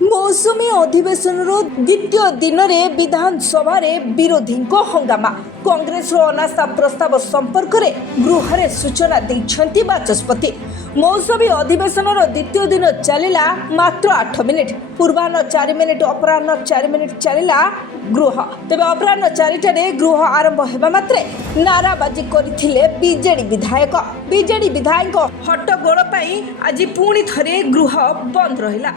मौसुमी अधिवेशन द्वितीय दिन में विधानसभा विरोधी हंगामा कांग्रेस अनास्था प्रस्ताव संपर्क में गृह में सूचना देते बाचस्पति। मौसुमी अधिवेशन द्वितीय दिन चलला मात्र 8 मिनिट। पूर्वाह्न 4 मिनिट अपराह्न 4 मिनिट चलला गृह। तेज अपराह्न 4टारे गृह आरंभ होगा मात्रे नाराबाजी करथिले बीजेडी विधायक हट्टगोल आज पुणी थे गृह बंद रहिला।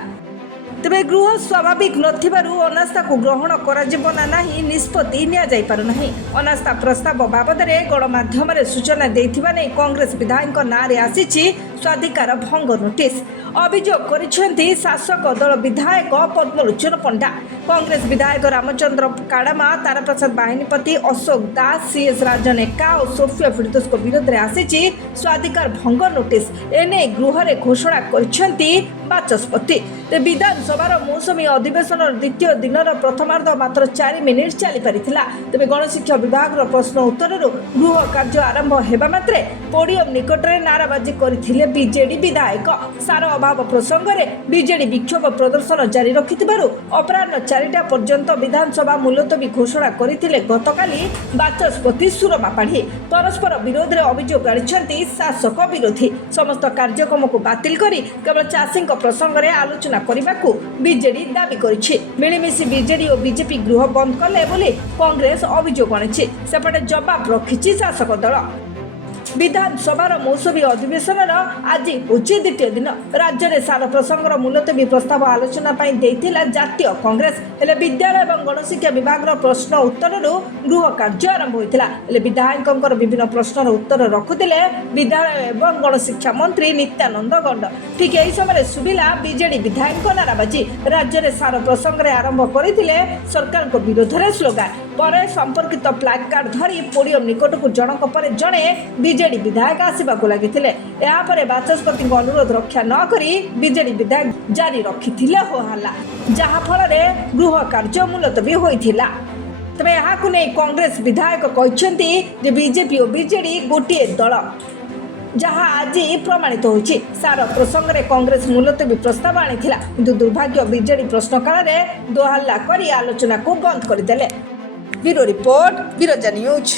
तेरे गृह स्वाभाविक नथिबारु अनास्था को ग्रहण कराजिबो ना नाही निष्पत्ति निया जाई पारु नाही। अनास्था प्रस्ताव बाबद गणमाध्यम सूचना देथिबा नै कांग्रेस विधायक नारे आसीछि स्वाधिकार भंग नोटिस। अभियोग करिसेंती शासक दल विधायक पद्मलोचन पंडा, कांग्रेस विधायक रामचंद्र काड़ामा, ताराप्रसाद बाहिनीपति, अशोक दास, सीएस राजन एका और सोफिया फिरदोस को विरोध में आसीछि स्वाधिकार भंग नोटिस। एने गृह रे घोषणा करिसेंती बाचस्पति। विधानसभार मौसुमी अधिवेशन द्वितीय दिन प्रथमार्ध मात्र 4 मिनिट चली पारिथिला। तेबे गणशिक्षा विभाग प्रश्न उत्तर गृह कार्य आरंभ हेबा मात्रे पोडियम निकट में नाराबाजी करथिले बीजेडी विधायक। सार अभाव प्रसंग में बीजेडी विक्षोभ प्रदर्शन जारी रखिथिबारु अपराह्न 4टा पर्यंत विधानसभा मुलतवी घोषणा करथिले गतकाली बाचस्पति सुरमा पाढ़ी। परस्पर विरोध में अभियोग आनिछंती शासक विरोधी। समस्त कार्यक्रम को बातिल करी केवल चाषी प्रसंग में आलोचना करने को बीजेडी दाबी करिछि। मिलिमिशि बीजेडी और बीजेपी गृह बंद कले बोली कांग्रेस अभियोग आनिछि। सेपटे जवाब रखिछि शासक दल। विधानसभार मौसुमी अधिवेशन आज होछि द्वितीय दिन। राज्य में सार प्रसंगर मुलतवी प्रस्ताव आलोचना देइथिला जातीय कांग्रेस। हेले विद्यालय और गणशिक्षा विभाग प्रश्न उत्तर गृह कार्य आरंभ होइथिला। हेले विधायकंकर विभिन्न प्रश्नर उत्तर रखुथिले विद्यालय एवं गणशिक्षा मंत्री नित्यानंद गंड। ठीक यही समय सुबिला बीजेडी विधायक नाराबाजी। राज्य में सार प्रसंग में आरंभ करथिले सरकार को विरोध में स्लोगान। पर संपर्कित प्लाकार्ड धरी पोडियम निकट को जनक पर जड़े बीजेडी विधायक आसवाक लगी। यापर बाचस्पति अनुरोध रक्षा न करी बीजेडी विधायक जारी रखी होहल्ला, जहाँफल गृह कार्य मुलतवी होइथिला। तबे यहाँ नहीं कांग्रेस विधायक कहते बीजेपी और बीजेडी गोटे दल, जहाँ आज प्रमाणित होछि। सार प्रसंग में कांग्रेस मुलतवी प्रस्ताव आनिथिला, किंतु दुर्भाग्य बीजेडी प्रश्नकाल में दोहल्ला करी आलोचना को बंद करदेले। Bureau report, Birja news.